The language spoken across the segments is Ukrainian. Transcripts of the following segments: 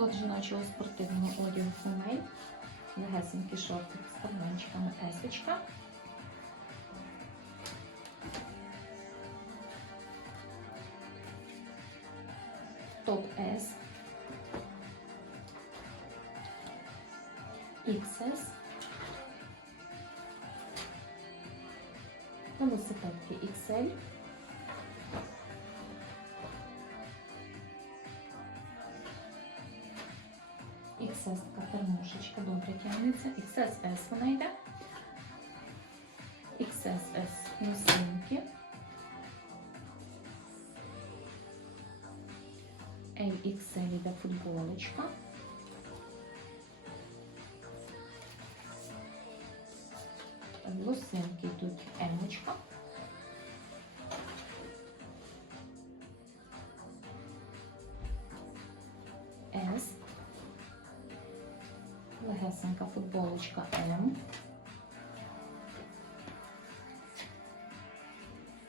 Склад жіночого спортивного одягу Фемель. Легесенькі шорти з карманчиками есочка. Топ С. XS. Велосипедки XL. XS така термошечка добре тягнеться. XSS вона йде. XSS носинки. AXL йде футболочка. Лосинки йдуть емочка. Легесенька футболочка М.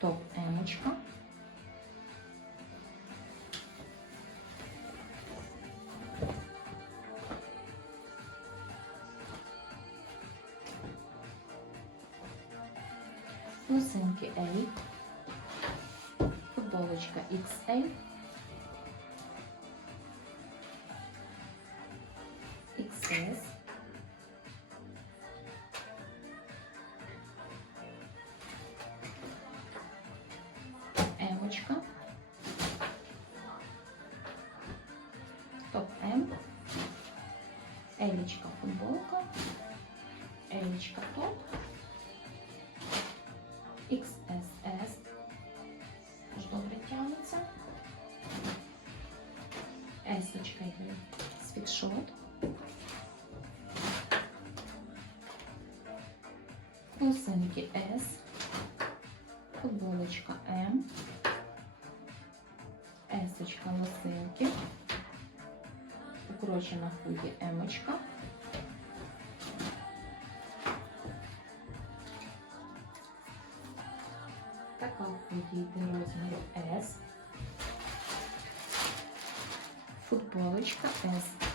Топ Емочка. Лосинки L. Футболочка XL. XS. Топ М. Елічка футболка. Елічка топ. XSS. Теж добре тягнеться. Есочка йде світшот. Лосинки S, футболочка М, Есочка лосинки, укорочена худі Емочка, така худі йде розмір S, футболочка S.